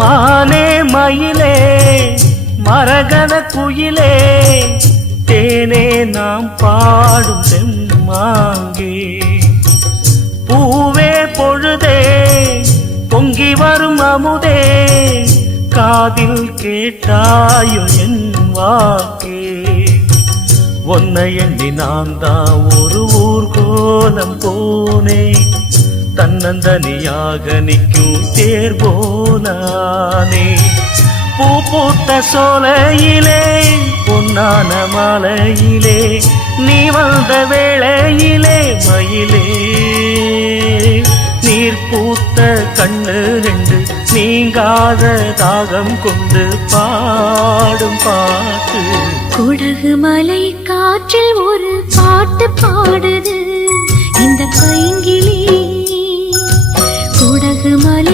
மானே மயிலே மரகத குயிலே தேனே நாம் பாடும் செம்மாங்கே பூவே பொழுதே பொங்கி வரும் அமுதே காதில் கேட்டாயோ என் வாக்கே ஒன்னை எண்ணி நான் தான் ஒரு ஊர்கோலம் போனே தன்னந்தனியாக நிற்கும் தேர் போனானே பூ பூத்த சோலையிலே பொன்னான மாலையிலே நீ வந்த வேளையிலே மயிலே நீர் பூத்த கண்ணு ரெண்டு நீங்காத தாகம் கொண்டு பாடும் பாட்டு குடகு மலை காற்றில் ஒரு பாட்டு பாடுது இந்த பைங்கிளி குடகு மலை